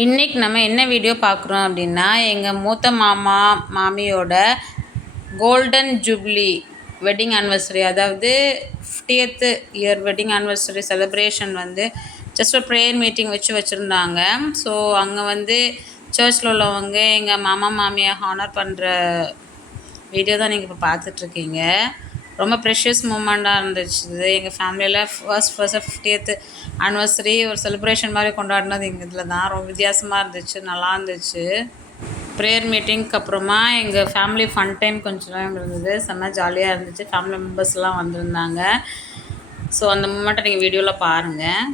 இன்றைக்கி நம்ம என்ன வீடியோ பார்க்குறோம் அப்படின்னா, எங்கள் மூத்த மாமா மாமியோட கோல்டன் ஜூப்ளி வெட்டிங் ஆனிவர்சரி, அதாவது 50th year wedding anniversary celebration வந்து ஜஸ்ட் ஒரு ப்ரேயர் மீட்டிங் வச்சுருந்தாங்க. ஸோ அங்கே வந்து சர்ச்சில் உள்ளவங்க எங்கள் மாமா மாமியை ஹானர் பண்ணுற வீடியோ தான் நீங்கள் இப்போ பார்த்துட்ருக்கீங்க. ரொம்ப ப்ரெஷியஸ் மூமெண்ட்டாக இருந்துச்சு. எங்கள் ஃபேமிலியில் ஃபர்ஸ்ட் 50th ஆனிவர்சரி ஒரு செலிப்ரேஷன் மாதிரி கொண்டாடினது எங்கள் இதில் தான். ரொம்ப வித்தியாசமாக இருந்துச்சு, நல்லா இருந்துச்சு. ப்ரேயர் மீட்டிங்க்கு அப்புறமா எங்கள் ஃபேமிலி ஃபன் டைம் கொஞ்சம் நேரம் இருந்தது. செம்ம ஜாலியாக இருந்துச்சு. ஃபேமிலி மெம்பர்ஸ்லாம் வந்திருந்தாங்க. ஸோ அந்த மூமெண்ட்டை நீங்கள் வீடியோவில் பாருங்கள்.